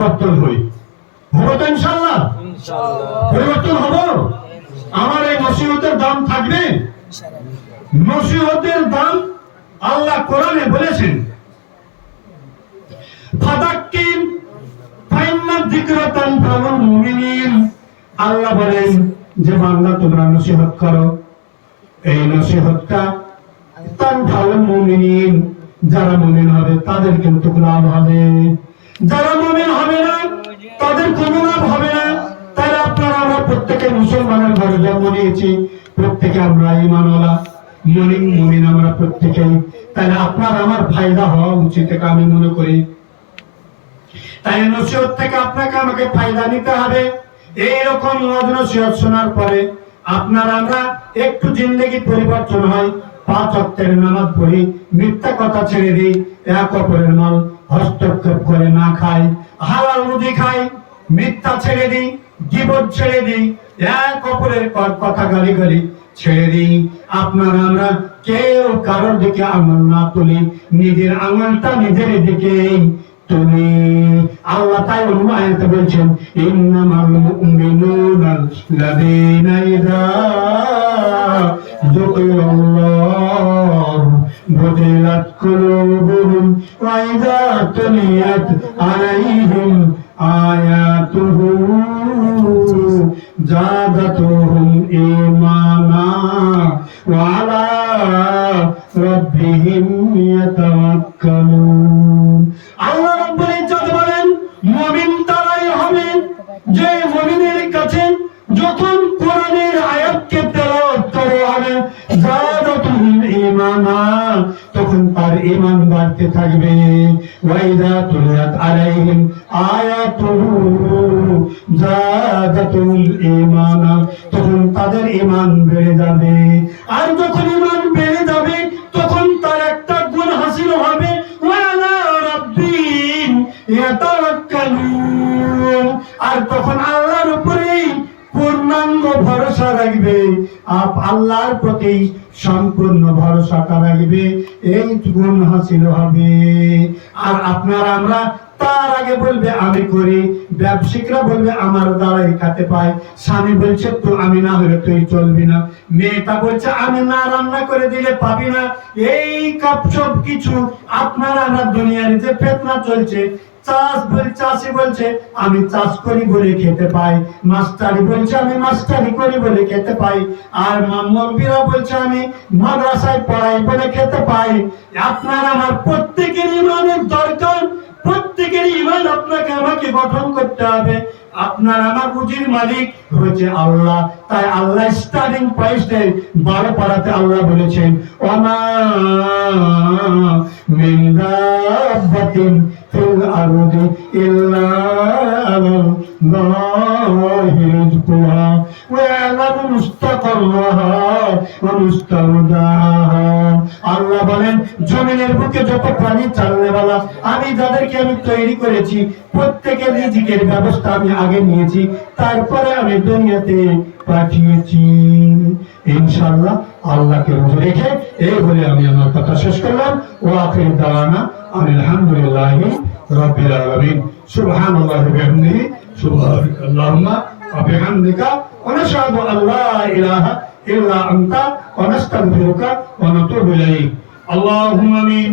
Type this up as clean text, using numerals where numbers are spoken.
পরিবর্তন হই, হবো তো ইনশাআল্লাহ? পরিবর্তন হবো। আমার এই নসিহতের দাম থাকবে। নসিহতের দাম আল্লাহ কোরআনে বলেছেন, ফাদাক্কির ফাইন্না যিকরা তানফাউল মুমিনিন। আল্লাহ বলেন যে বান্দা তোমরা নসিহত করো, এই নসিহতটা তানফাউল মুমিনিন, যারা মুমিন হবে তাদের কিন্তু লাভ হবে, যারা মুমিন হবে না তাদের কোনো লাভ হবে না। তাই আপনারা আমরা প্রত্যেকে মুসলমানের ঘরে জন্ম নিয়েছি, প্রত্যেকে আমরা ঈমানওয়ালা মুমিন আমরা প্রত্যেকেই। তাহলে আপনার আমার ফায়দা হওয়া উচিত, এটা আমি মনে করি। তাই নসিহত থেকে আপনাকে আমাকে ফায়দা নিতে হবে। এইরকম নসিহত শোনার পরে আপনার আমরা একটু জিন্দেগি পরিবর্তন হয়। 5 ওয়াক্তের নামাজ পড়ি, মিথ্যা কথা ছেড়ে দিই, এক অপরের মাল হস্তক্ষেপ করে না খাই, হালাল রুজি খাই, মিথ্যা ছেড়ে দিই, গীবত ছেড়ে দিই, এক অপরের কথা গালি ছেড়ে দিই। আপনার আমরা কেউ কারোর দিকে আঙুল না তুলি, নিজের আঙুলটা নিজের দিকে তুলি। আল্লাহ তাই অন্য আয়াতে বলছেন, ইন্নামাল মুমিনুনা আল্লাযীনা ইযা যুকিরাল্লাহু ওয়াজিলাত কুলুবুহুম ওয়া ইযা তুলিয়াত আলাইহিম আয়াতুহু যাদাতুহুম ঈমানা ওয়া আলা রাব্বিহিম ইয়াতাওয়াক্কালুন। আল্লাহ রাব্বুল ইজ্জত বলেন, মুমিন তারাই হবে যে মুমিনের কাছে যখন কোরআনের আয়াতকে তেলাওয়াত করা হবে, যাদাতুহুম ঈমানা, তখন তার ঈমান বাড়তে থাকবে। ওয়া ইযা তুলিয়াত আলাইহিম আয়াতুহু যাদাতুহুম ঈমানা, তখন তাদের ঈমান বেড়ে যাবে। আর যখন ঈমান বেড়ে যাবে তখন তার একটা গুণ হাসিল হবে, ওয়া আলা রাব্বিহিম ইয়াতাওয়াক্কালুন, আর তখন আল্লাহর উপরেই পূর্ণাঙ্গ ভরসা রাখবে, আল্লাহর প্রতি সম্পূর্ণ ভরসাটা রাখবে। এই গুণ হাসিল হবে। আর আপনারা আমরা তার আগে বলবে আমি করি, ব্যবসায়িকরা বলবে আমার দ্বারাই খাতে পায়, স্বামী বলছে তো আমি না হলে তুই চলবি না, মেয়েটা বলছে আমি না রান্না করে দিলে পাবি না। এই সব কিছু আপনারা আমরা দুনিয়ার যে ফিতনা চলছে, চাষি বলছে আমি চাষ করি বলে খেতে পাই, মাস্টারি বলছে আমি মাস্টারি করি বলে খেতে পাই, আর মৌলবীরা বলছে আমি মাদ্রাসায় পড়াই বলে খেতে পাই। আপনার আমার প্রত্যেকের ঈমানের দরকার, প্রত্যেকের ঈমান আপনাকে আমাকে গঠন করতে হবে। আপনার আমার রুজির মালিক হচ্ছে আল্লাহ, তাই আল্লাহ স্টার্টিং পয়েন্টে 12 পারাতে আল্লাহ বলেছেন, ওমা মিন দাব্বাতিন ফিল আরদি ইল্লা আলাল্লাহি রিজকুহা ওয়া ইয়ালামু মুস্তাকাররাহা ওয়া মুস্তাওদাহা। আল্লাহ বলেন জমিনের বুকে যত প্রাণী চালনেওয়ালা আমি যাদেরকে আমি তৈরি করেছি, প্রত্যেকের রিজিকের ব্যবস্থা আমি আগে নিয়েছি, তারপরে আমি দুনিয়াতে পাঠিয়েছি। ইনশাআল্লাহ আল্লাহকে রোজা রেখে এই বলে আমি আমার কথা শেষ করলাম। ওয়া আখিরু দাওয়ানা আলহামদুলিল্লাহি রাব্বিল আলামিন। সুবহানাল্লাহি ওয়া বিহামদিহি, সুবহানাল্লাহুম্মা ওয়া বিহামদিকা, ওয়া নাশহাদু আল্লা ইলাহা ইল্লা আনতা, ওয়া নাস্তাগফিরুকা ওয়া নাতুবু ইলাইক। আল্লাহুম্মা আমিন।